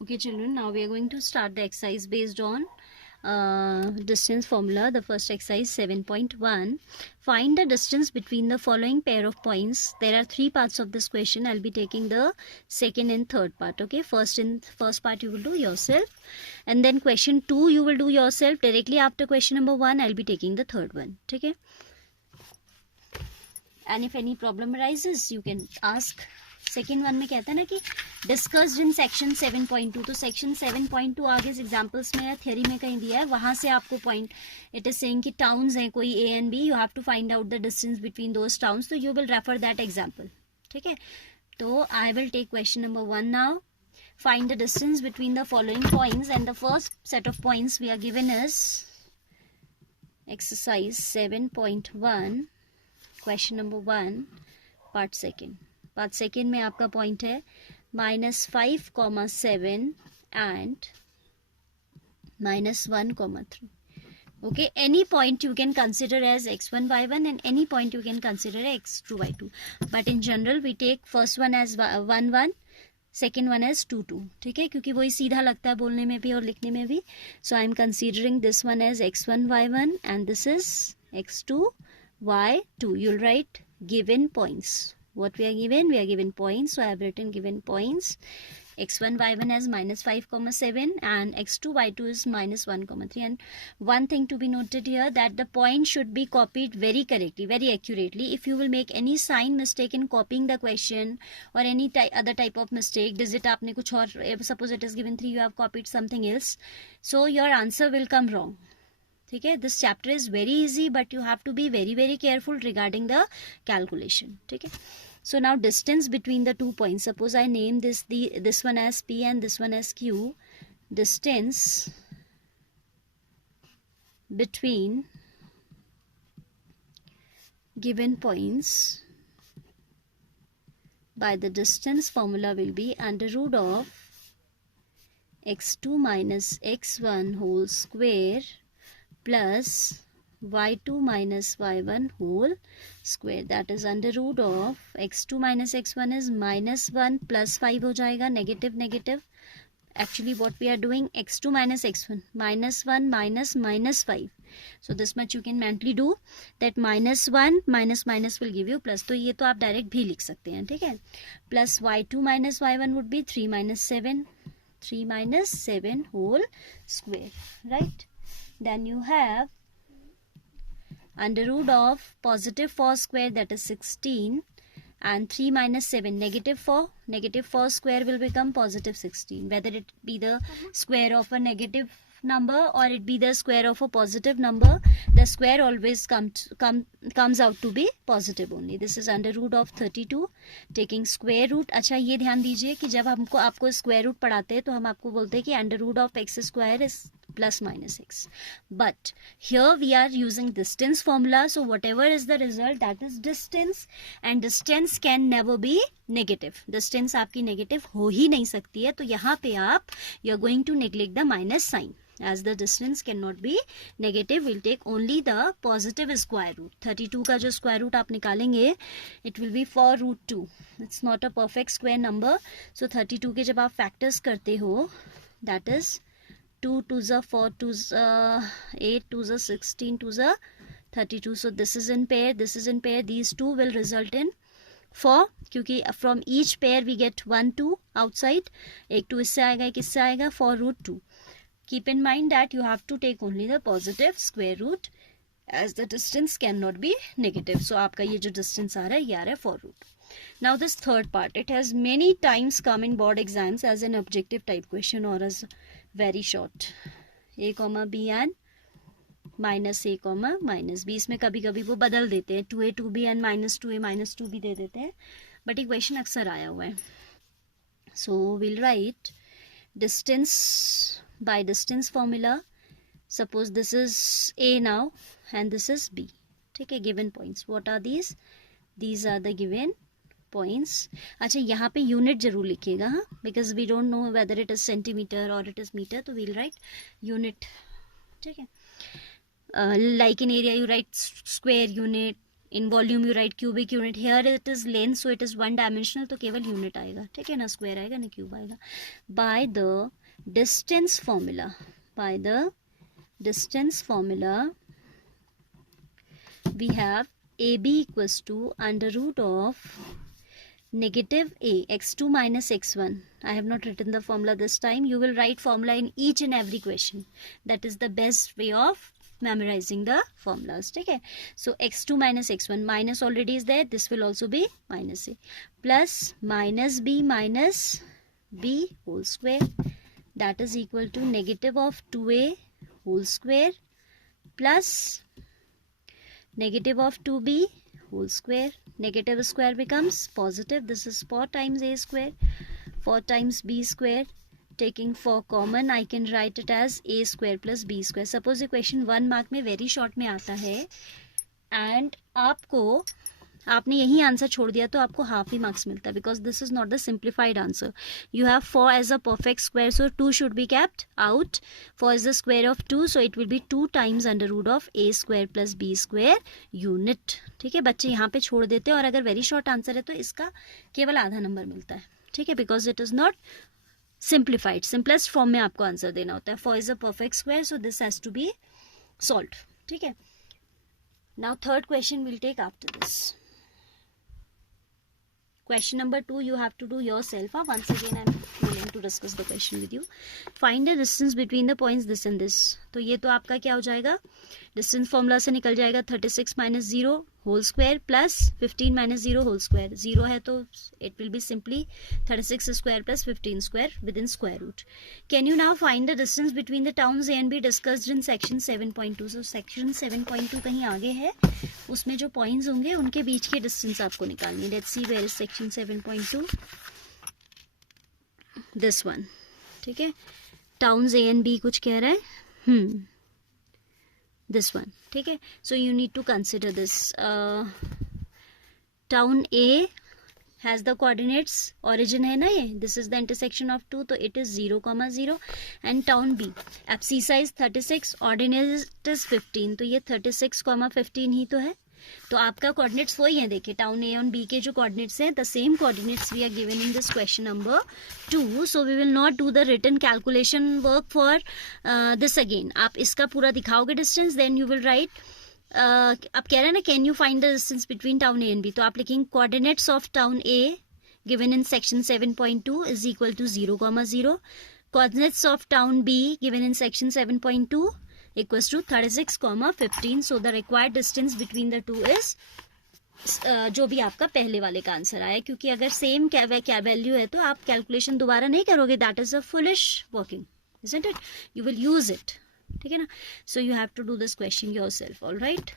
Okay children, now we are going to start the exercise based on distance formula. The first exercise 7.1. Find the distance between the following pair of points. There are three parts of this question. I'll be taking the second and third part. Okay, first part you will do yourself, and then question 2 you will do yourself. Directly after question number 1 I'll be taking the third one. Okay, and if any problem arises you can ask. Second one में कहता है ना कि discussed in section 7.2, तो section 7.2 आगे examples में या theory में कहीं दिया है, वहां से आपको पॉइंट इट इज सेइंग कि टाउन्स हैं कोई A and B, you have to find out the distance between those towns, तो you will refer that example. ठीक है, तो I will take question number 1 now. Find the distance between the following points, and the first set of points we are given is exercise 7.1, question number 1, part second. Part second में आपका point है -5,7 and -1,3. okay, any point you can consider as x1 y1 and any point you can consider x2 y2, but in general we take first one as 1 1, second one as 2 2. ठीक है, क्योंकि वही सीधा लगता है बोलने में भी और लिखने में भी. so I am considering this one as x1 y1 and this is x2 y2. you'll write given points. What we are given points, so I have written given points. x1 y1 as -5,7 and x2 y2 is -1,3. and one thing to be noted here, that the point should be copied very correctly, very accurately. if you will make any sign mistake in copying the question or any other type of mistake, digit आपने कुछ और, suppose it is given 3, you have copied something else, so your answer will come wrong. ठीक है, this chapter is very easy but you have to be very very careful regarding the calculation. ठीक है, so now distance between the 2 points, suppose I name this one as P and this one as Q. distance between given points by the distance formula will be under root of x2 minus x1 whole square plus y2 minus y1 whole square, that is under root of x2 minus x1 is -1 plus 5 हो जाएगा, negative negative. actually what we are doing, x2 minus x1 -1 minus 5, so this much you can mentally do, that -1 minus will give you plus, तो ये तो आप direct भी लिख सकते हैं. ठीक है, plus y2 minus y1 would be 3 minus 7 whole square, right? then you have under root of positive 4 square, that is 16, and 3 minus 7 negative 4 square will become positive 16, whether it be the square of a negative number or it be the square of a positive number, the square always comes out to be positive only. this is under root of 32 taking square root. अच्छा ये ध्यान दीजिए कि जब हमको आपको square root पढ़ाते हैं तो हम आपको बोलते हैं कि under root of x square is plus minus x, but here we are using distance formula, so whatever is the result, that is distance, and distance can never be negative. distance आपकी negative हो ही नहीं सकती है, तो यहाँ पे आप you are going to neglect the minus sign. as the distance cannot be negative, we'll take only the positive square root. 32 का जो square root आप निकालेंगे, it will be 4 root 2. it's not a perfect square number, so 32 के जब आप factors करते हो, that is 2 2s are 4 2s 8 2s are 16 2s are 32. so this is in pair, this is in pair, these two will result in 4, क्योंकि from each pair we get 1 2 outside, एक 2 इससे आएगा एक इससे आएगा, 4 root 2. keep in mind that you have to take only the positive square root as the distance cannot be negative. so आपका ये जो distance आ रहा है ये आ रहा है 4 root. now this third part, it has many times come in board exams as an objective type question or as very short. a comma b and minus a comma minus b, इसमें कभी कभी वो बदल देते हैं 2a 2b and -2a -2b दे देते हैं, but एक क्वेश्चन अक्सर आया हुआ है. so we'll write distance by distance formula. suppose this is a now and this is b. ठीक है, given points, what are these? these are the given points. अच्छा यहाँ पे यूनिट जरूर लिखिएगा, हाँ, because we don't know whether it is centimetre और it is metre, तो वील राइट यूनिट. ठीक है, like in area you write square unit, in volume you write cubic unit, here it is length so it is one dimensional, तो केवल unit आएगा, ठीक है ना, स्क्वायर आएगा ना क्यूब आएगा. By the distance formula, by the distance formula we have AB equals to under root of negative A x2 minus x1. I have not written the formula this time. You will write formula in each and every question. That is the best way of memorizing the formulas. Okay. So x2 minus x1, minus already is there. This will also be minus A plus minus B whole square. That is equal to negative of 2A whole square plus negative of 2B whole square. Negative square becomes positive. This is 4 times A square, 4 times B square. Taking 4 common, I can write it as A square plus B square. Suppose equation 1 mark में very short में आता है and आपने यही answer छोड़ दिया तो आपको हाफ ही मार्क्स मिलता है, because this is not the simplified answer. You have 4 as a perfect square, so 2 should be kept out. 4 is the square of 2, so it will be 2 times under root of A square plus B square unit. ठीक है, बच्चे यहाँ पे छोड़ देते हैं और अगर वेरी शॉर्ट आंसर है तो इसका केवल आधा नंबर मिलता है. ठीक है, because it is not simplified. Simplest form में आपको आंसर देना होता है. 4 is a perfect square, so this has to be solved. ठीक है, now third question will take after this. Question number 2 you have to do yourself. Once again I am willing to discuss the question with you. Find the distance between the points this and this. तो ये तो आपका क्या हो जाएगा, distance formula से निकल जाएगा 36 minus 0 whole square plus 15 minus 0 whole square. 0 है तो it will be simply 36 square plus 15 square within square root. Can you now find the distance between the towns A and B discussed in section 7.2. So section 7.2 कहीं आगे है, उसमें जो points होंगे उनके बीच की डिस्टेंस आपको निकालनी है. Let's see where is section 7.2. This one. ठीक है, टाउन्स ए एंड बी कुछ कह रहा है. This one. ठीक है, so you need to consider this. Town A has the coordinates, origin है ना ये, this is the intersection of 2, तो it is 0,0 and town B abscissa is 36, ordinate is 15, तो ये 36,15 ही तो है. तो आपका कोऑर्डिनेट्स वही है. देखिए, टाउन ए और बी के जो कोऑर्डिनेट्स हैं, the same coordinates we are given in this question number 2. So we will not do the written calculation work for this again. आप इसका पूरा दिखाओगे distance, then you will write. आप कह रहे हैं ना, can you find the distance between town A and B, तो आप लिखेंगे coordinates of town A given in section 7.2 is equal to 0,0. Coordinates of town be given in section 7.2 equals to 36,15. So the required distance between the two is जो भी आपका पहले वाले का answer आया, क्योंकि अगर सेम क्या वैल्यू है तो आप कैलकुलेशन दोबारा नहीं करोगे. That is a foolish working, isn't it? You will use it. ठीक है ना. So you have to do this question yourself. All right.